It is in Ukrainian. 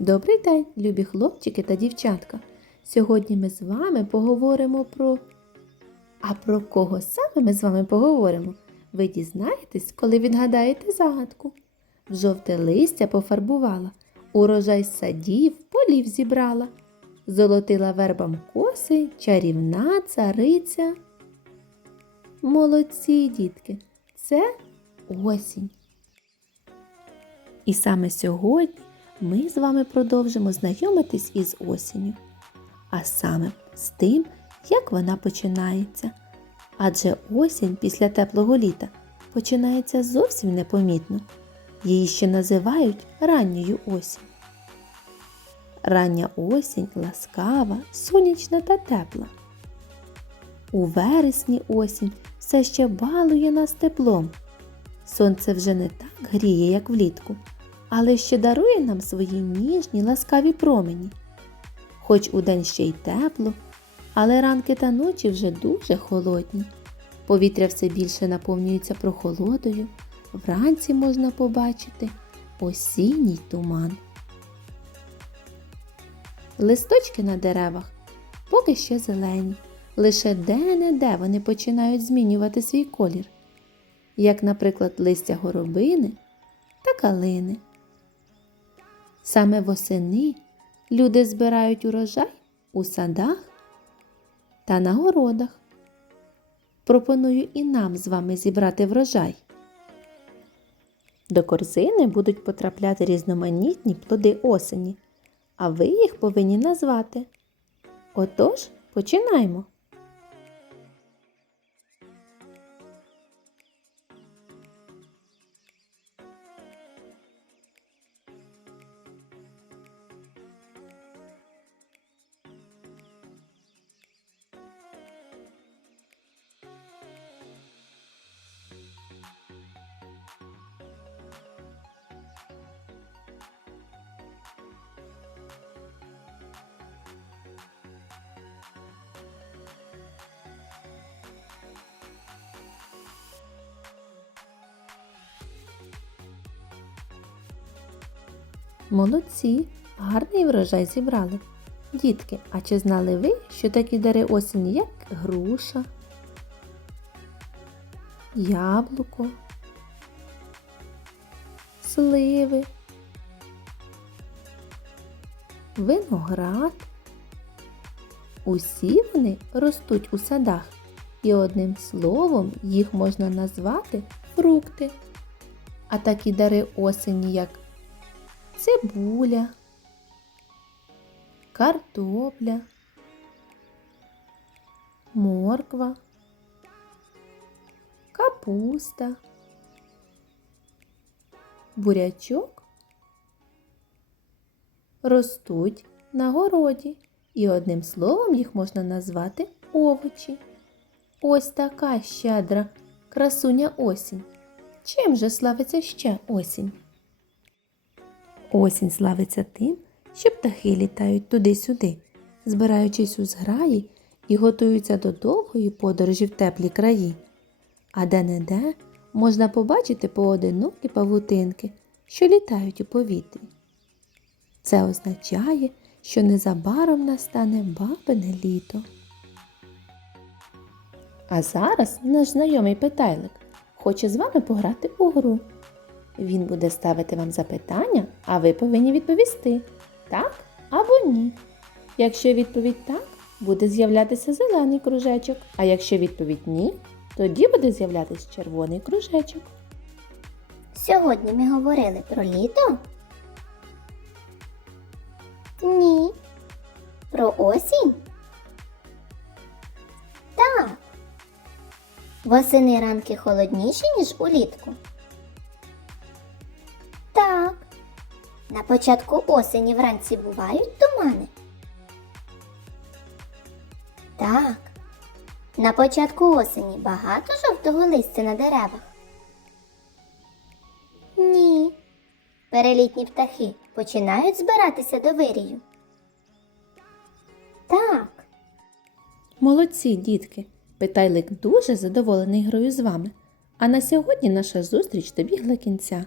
Добрий день, любі хлопчики та дівчатка. Сьогодні ми з вами поговоримо про. А про кого саме ми з вами поговоримо? Ви дізнаєтесь, коли відгадаєте загадку. В жовте листя пофарбувала, урожай садів, полів зібрала, золотила вербам коси, чарівна цариця. Молодці, дітки, це осінь. І саме сьогодні ми з вами продовжимо знайомитись із осінню, а саме з тим, як вона починається. Адже осінь після теплого літа починається зовсім непомітно. Її ще називають ранньою осінь. Рання осінь ласкава, сонячна та тепла. У вересні осінь все ще балує нас теплом. Сонце вже не так гріє, як влітку, але ще дарує нам свої ніжні ласкаві промені. Хоч удень ще й тепло, але ранки та ночі вже дуже холодні. Повітря все більше наповнюється прохолодою, вранці можна побачити осінній туман. Листочки на деревах поки ще зелені, лише де-не-де вони починають змінювати свій колір, як, наприклад, листя горобини та калини. Саме восени люди збирають урожай у садах та на городах. Пропоную і нам з вами зібрати врожай. До корзини будуть потрапляти різноманітні плоди осені, а ви їх повинні назвати. Отож, починаємо. Молодці, гарний врожай зібрали. Дітки, а чи знали ви, що такі дари осені, як груша, яблуко, сливи, виноград? Усі вони ростуть у садах, і одним словом їх можна назвати фрукти. А такі дари осені, як цибуля, картопля, морква, капуста, бурячок ростуть на городі, і одним словом їх можна назвати овочі. Ось така щедра красуня осінь. Чим же славиться ще осінь? Осінь славиться тим, що птахи літають туди-сюди, збираючись у зграї і готуються до довгої подорожі в теплі краї. А де-не-де можна побачити поодинокі павутинки, що літають у повітрі. Це означає, що незабаром настане бабине літо. А зараз наш знайомий питайлик хоче з вами пограти у гру. Він буде ставити вам запитання, а ви повинні відповісти так або ні. Якщо відповідь так, буде з'являтися зелений кружечок, а якщо відповідь ні, тоді буде з'являтися червоний кружечок. Сьогодні ми говорили про літо? Ні. Про осінь? Так. Восени ранки холодніші, ніж улітку? На початку осені вранці бувають тумани? Так. На початку осені багато жовтого листя на деревах? Ні. Перелітні птахи починають збиратися до вирію. Так. Молодці, дітки! Питайлик дуже задоволений грою з вами. А на сьогодні наша зустріч добігла кінця.